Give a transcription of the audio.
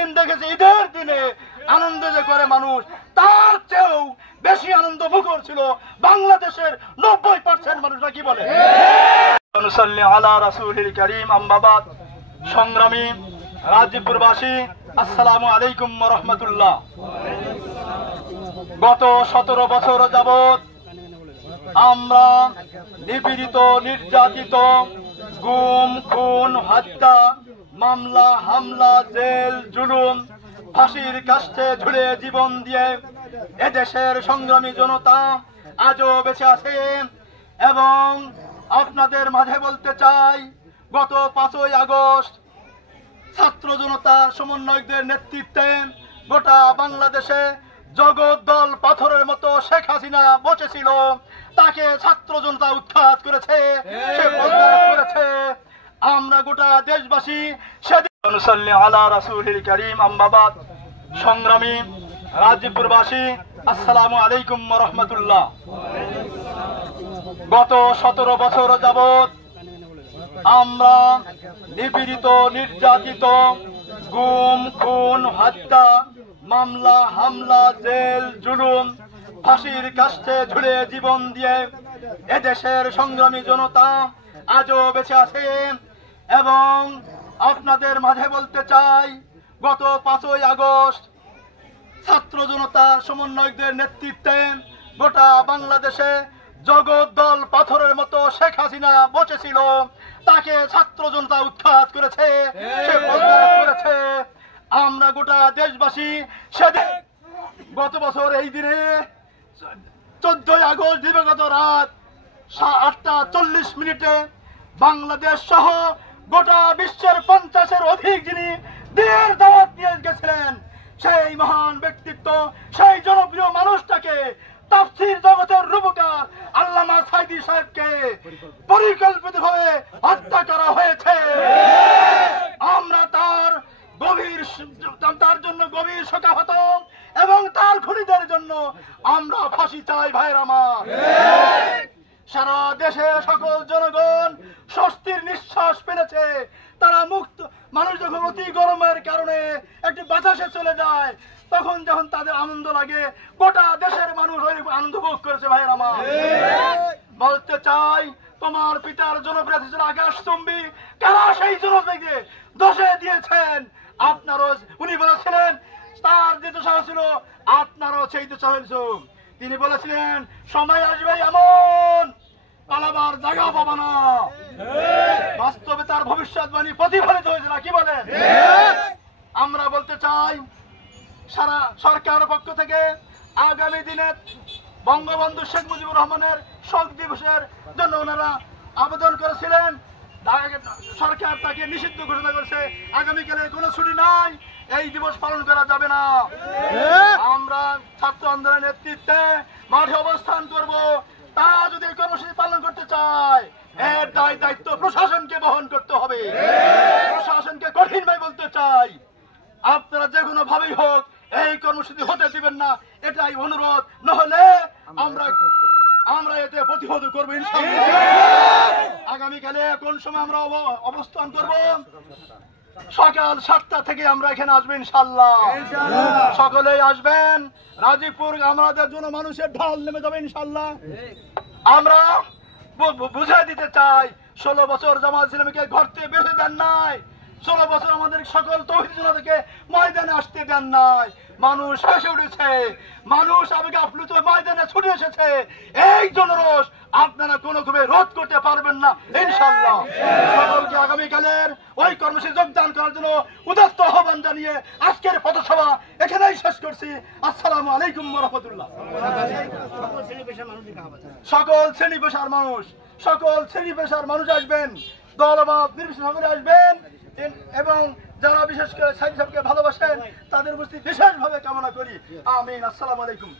দিন দেখেছি ঈদের দিনে আনন্দ যে করে মানুষ, তার চেয়েও বেশি আনন্দ মুখর ছিল বাংলাদেশের 90% মানুষরা। কি বলে? অনুসাল্লি আলা রাসূলিল কারীম, আম্মা বাদ। সংগ্রামী রাজীবপুরবাসী, আসসালামু আলাইকুম ওয়া রাহমাতুল্লাহ। গত 17 বছর যাবত আমরা নিপীড়িত, নির্যাতিত, গুম, খুন, হত্যা, মামলা, হামলা, জেল, জুলুম, ফাঁসির কাষ্ঠে ঝুলে জীবন দিয়ে এদেশের সংগ্রামী জনতা আজও বেঁচে আছে। এবং আপনাদের মাঝে বলতে চাই, গত 5ই আগস্ট ছাত্র জনতার সমন্বয়কদের নেতৃত্বে গোটা বাংলাদেশে জগৎ দল পাথরের মতো শেখ হাসিনা বসেছিল, তাকে ছাত্র জনতা উৎখাত করেছে, সে পদত্যাগ করেছে। আমরা গোটা দেশবাসী সেদিন অনুসাল্লি আলা রাসূলিল কারীম, আম্মা বাদ। সংগ্রামী রাজীবপুরবাসী, আসসালামু আলাইকুম ওয়া রাহমাতুল্লাহ। গত 17 বছর যাবত আমরা নিপীড়িত, নির্যাতিত, গুম, খুন, হত্যা, মামলা, হামলা, জেল, জুলুম, ফাঁসির কাষ্ঠে ঝুলে জীবন দিয়ে এদেশের সংগ্রামী জনতা আজও বেঁচে আছে। এবং আপনাদের মাঝে বলতে চাই, গত 5ই আগস্ট ছাত্র জনতার সমন্বয়কদের নেতৃত্বে গোটা বাংলাদেশে জগৎ দল পাথরের মতো শেখ হাসিনা বসেছিল, তাকে ছাত্র জনতা উৎখাত করেছে, সে পদত্যাগ করেছে। আমরা গোটা দেশবাসী সেদিন গত বছর এই দিনে 14ই আগস্ট দিবাগত রাত 8টা 40 বাংলাদেশ সহ গোটা বিশ্বের 50-এর অধিক যিনি দিনের দাওয়াত নিয়ে গেছিলেন, সেই মহান ব্যক্তিত্ব, সেই জনপ্রিয় মানুষটাকে, তাফসীর জগতের রূপকার আল্লামা সাঈদী সাহেবকে পরিকল্পিতভাবে হত্যা করা হয়েছে। আমরা তার জন্য গভীর শোকাহত এবং তার খুনিদের জন্য আমরা ফাঁসি চাই। ভাইয়ের আমার, সারা দেশে সকল জনগণ স্বস্তির নিঃশ্বাস ফেলেছে। তারা মুক্ত, মানুষ যখন অতি গরমের কারণে একটু বাতাসে চলে যায়, তখন যখন তাদের আনন্দ লাগে, গোটা দেশের মানুষ ওই আনন্দ ভোগ করেছে। ভাইয়ের আমার, বলতে চাই, তোমার পিতার জনপ্রিয়তা ছিল আকাশচুম্বী, কারা সেই জনপ্রিয়তাকে দোষে দিয়েছেন? আপনারও, উনি বলেছিলেন তার যে দোষা ছিল, আপনারও সেই দোষা হয়েছিল। তিনি বলেছিলেন সময় আসবে এমন পালাবার জায়গা পাবো না। বাস্তবে তার ভবিষ্যৎবাণী প্রতিফলিত হয়েছিল। কি বলেন? আমরা বলতে চাই, সারা সরকারের পক্ষ থেকে আগামী দিনে বঙ্গবন্ধু শেখ মুজিবুর রহমানের শোক দিবসের জন্য ওনারা আবেদন করেছিলেন, সরকার তাকে নিষিদ্ধ ঘোষণা করেছে। আগামীকালে কোনো ছুটি নাই, এই দিবস পালন করা যাবে না। আমরা ছাত্র আন্দোলনের নেতৃত্বে মাঠে অবস্থান করব। তা যদি কর্মসূচি পালন করতে চায়, এর দায়িত্ব প্রশাসনকে বহন করতে হবে। প্রশাসনকে কঠিনভাবে বলতে চাই, আপনারা যে কোনো ভাবেই হোক এই কর্মসূচি হতে দিবেন না, এটাই অনুরোধ। নহলে আমরা এতে প্রতিহত করবো ইনশাআল্লাহ। আগামীকালে কোন সময় আমরা অবস্থান করব? সকাল 7টা থেকে আমরা এখানে আসবো ইনশাআল্লাহ। সকলেই আসবেন। রাজীবপুর আমাদের জন্য মানুষের ঢাল নেমে যাবে ইনশাআল্লাহ। আমরা বুঝিয়ে দিতে চাই, 16 বছর জামাত ইসলামীকে ঘর থেকে বের হতে দেন নাই, 16 বছর আমাদের সকল তৌহিদ জনতাকে ময়দানে আসতে দেন নাই। মানুষ হেসে উঠেছে, মানুষ আবেগে আপ্লুত ময়দানে ছুটে এসেছে। এই জনরোষ আপনারা কোনোভাবে রোধ করতে পারবেন না ইনশাআল্লাহ। সকলকে আগামীকালের ওই কর্মসূচি যোগদান করার জন্য উদাত্ত আহ্বান জানিয়ে আজকের পথসভা এখানেই শেষ করছি। আসসালামু আলাইকুম ওয়া রাহমাতুল্লাহ। সকল শ্রেণী পেশার মানুষ আসবেন, দলমত নির্বিশেষে আসবেন। এবং যারা বিশেষ করে সাঈদী সাহেবকে ভালোবাসেন, তাদের উপস্থিতি বিশেষভাবে কামনা করি। আমিন। আসসালামু আলাইকুম।